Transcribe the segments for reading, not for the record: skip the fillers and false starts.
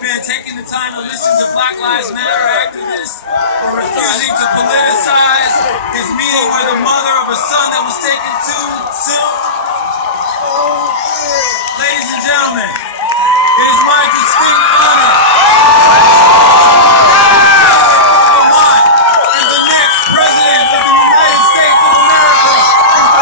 man, taking the time to listen to Black Lives Matter activists for refusing to politicize his meeting with the mother of a son that was taken too soon. Ladies and gentlemen, it is my distinct honor to one and the next president of the United States of America is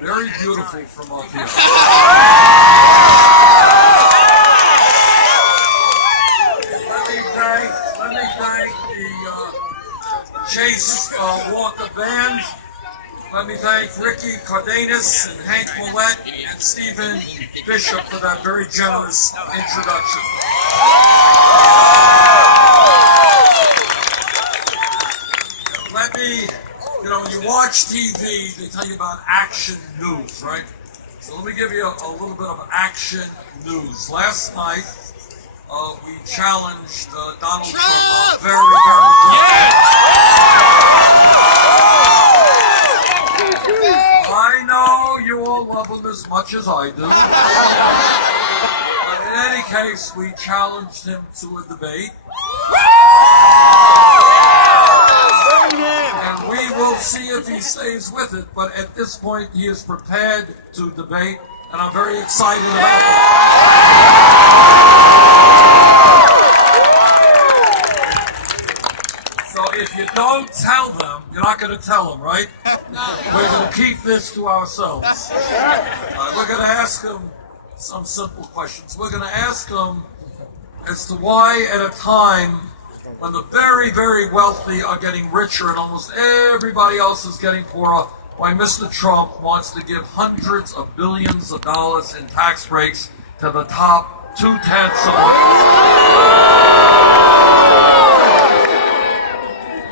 very beautiful from up here. Let me thank the Chase Walker Band. Let me thank Ricky Cardenas and Hank Millette and Stephen Bishop for that very generous introduction. Let me, when you watch TV, they tell you about action news, right? So let me give you a little bit of action news. Last night, we challenged Donald Trump very, I know you all love him as much as I do. But in any case, we challenged him to a debate. And we will see if he stays with it, but at this point he is prepared to debate, and I'm very excited about that. So if you don't tell them, you're not going to tell them, right? We're going to keep this to ourselves. We're going to ask them some simple questions. We're going to ask them as to why at a time when the very, very wealthy are getting richer and almost everybody else is getting poorer, why Mr. Trump wants to give hundreds of billions of dollars in tax breaks to the top 2/10 of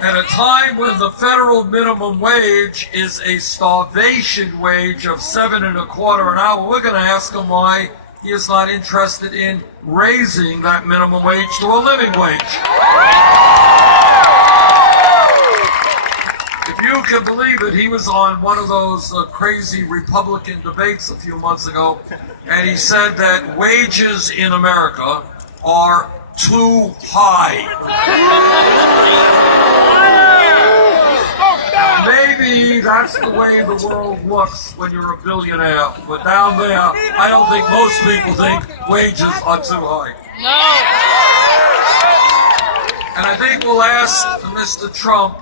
at a time when the federal minimum wage is a starvation wage of $7.25 an hour. We're going to ask him why he is not interested in raising that minimum wage to a living wage. If you can believe it, he was on one of those crazy Republican debates a few months ago, and he said that wages in America are too high. Maybe that's the way the world looks when you're a billionaire, but down there, I don't think most people think wages are too high. No. And I think we'll ask Mr. Trump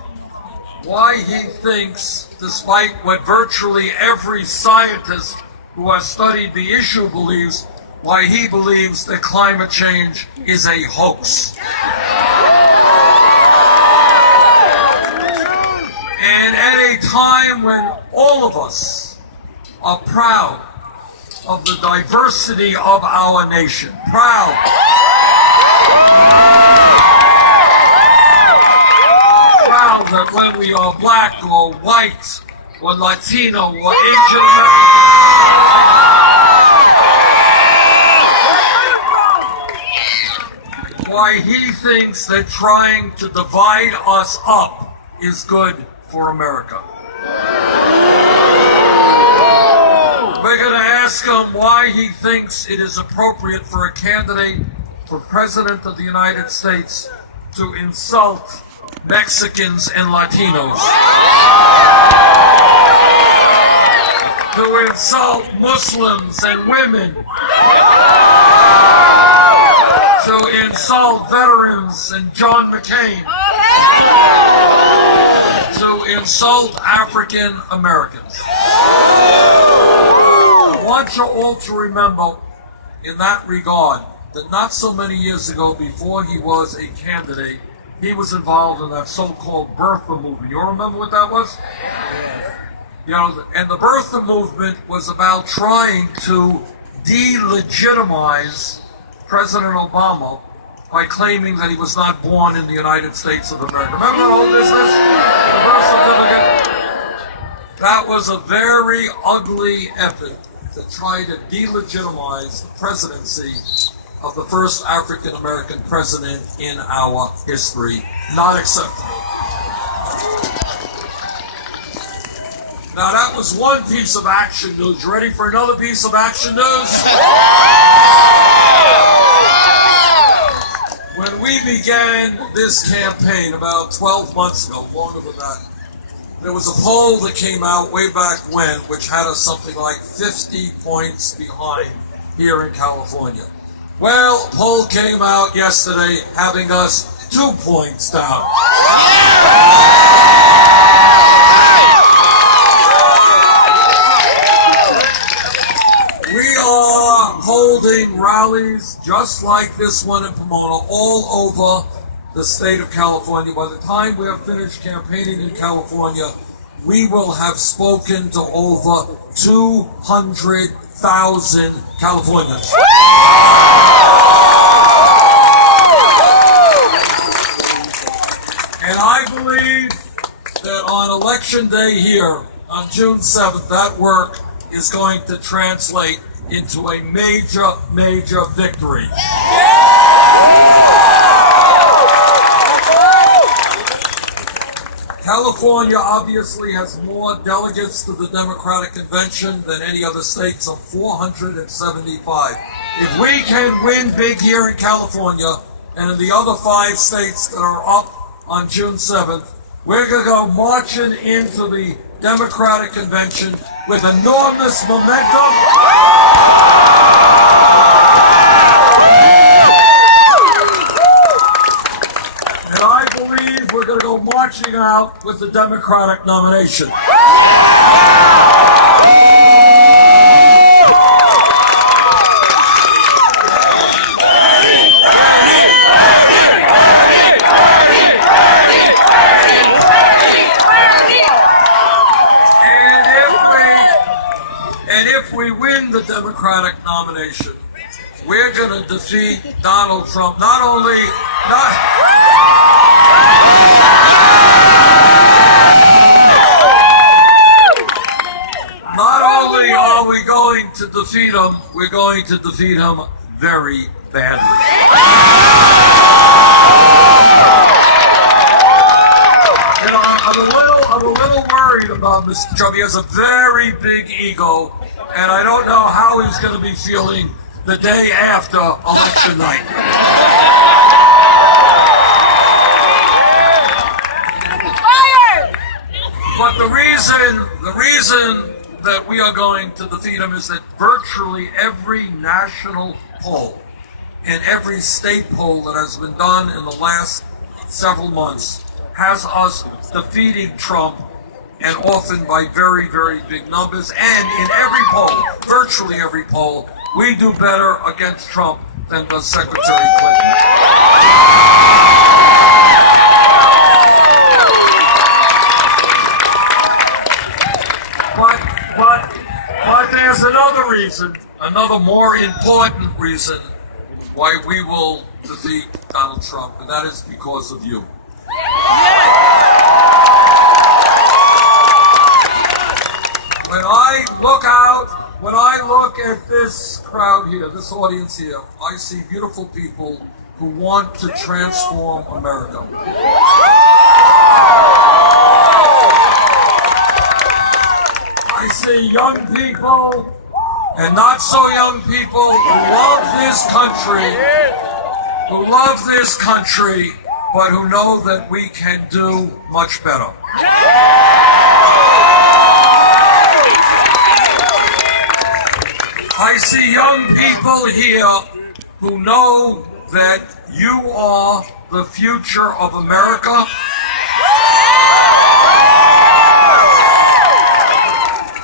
why he thinks, despite what virtually every scientist who has studied the issue believes, why he believes that climate change is a hoax. And at a time when all of us are proud of the diversity of our nation, proud that when we are black or white or Latino or Asian American, why he thinks that trying to divide us up is good for America. We're going to ask him why he thinks it is appropriate for a candidate for President of the United States to insult Mexicans and Latinos, to insult Muslims and women, to insult veterans and John McCain, to insult African Americans. I want you all to remember in that regard that not so many years ago, before he was a candidate, he was involved in that so-called birther movement. You all remember what that was? You know, and the birther movement was about trying to delegitimize President Obama by claiming that he was not born in the United States of America. Remember the whole business? The birth certificate? That was a very ugly effort to try to delegitimize the presidency of the first African-American president in our history. Not acceptable. Now that was one piece of action news. You ready for another piece of action news? When we began this campaign about 12 months ago, longer than that, there was a poll that came out way back when, which had us something like 50 points behind here in California. Well, a poll came out yesterday having us 2 points down. We are holding rallies just like this one in Pomona all over the state of California. By the time we have finished campaigning in California, we will have spoken to over 200,000 Californians. And I believe that on election day here, on June 7th, that work is going to translate into a major, major victory. California obviously has more delegates to the Democratic Convention than any other state, so 475. If we can win big here in California and in the other 5 states that are up on June 7th, we're going to go marching into the Democratic Convention with enormous momentum. And I believe we're going to go marching out with the Democratic nomination. And if we win the Democratic nomination, we're going to defeat Donald Trump. Not only are we going to defeat him, we're going to defeat him very badly. You know, I'm a little worried about Mr. Trump. He has a very big ego, and I don't know how he's going to be feeling the day after election night. But the reason that we are going to defeat him is that virtually every national poll and every state poll that has been done in the last several months has us defeating Trump, and often by very, very big numbers. And in every poll, virtually every poll, we do better against Trump than does Secretary Clinton. But there's another reason, another more important reason why we will defeat Donald Trump, and that is because of you. When I look at this crowd here, this audience here, I see beautiful people who want to transform America. I see young people and not so young people who love this country, but who know that we can do much better. I see young people here who know that you are the future of America.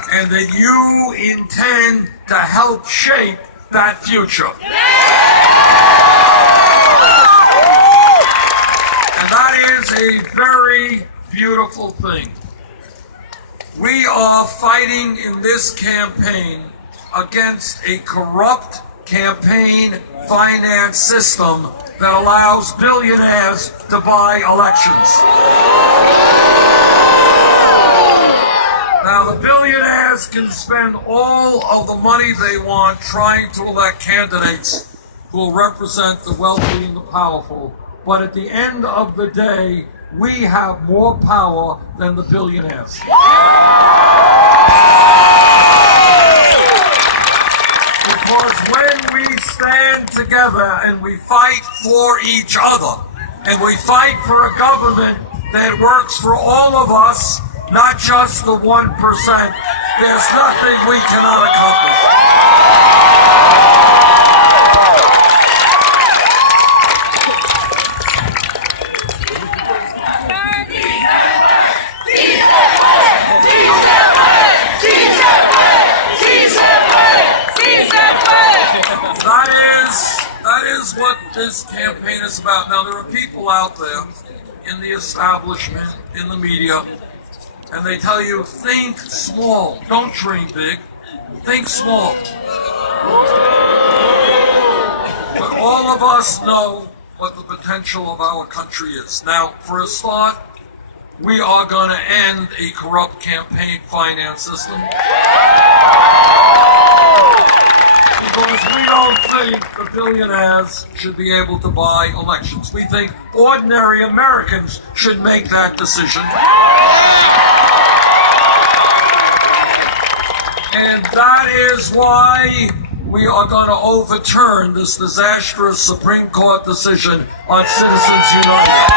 And that you intend to help shape that future. And that wonderful thing. We are fighting in this campaign against a corrupt campaign finance system that allows billionaires to buy elections. Now, the billionaires can spend all of the money they want trying to elect candidates who will represent the wealthy and the powerful. But at the end of the day, we have more power than the billionaires. Because when we stand together and we fight for each other, and we fight for a government that works for all of us, not just the 1%, there's nothing we cannot accomplish. That is what this campaign is about. Now, there are people out there in the establishment, in the media, and they tell you, think small. Don't dream big. Think small. But all of us know what the potential of our country is. Now, for a start, we are going to end a corrupt campaign finance system. Because we don't think the billionaires should be able to buy elections. We think ordinary Americans should make that decision. And that is why we are going to overturn this disastrous Supreme Court decision on Citizens United.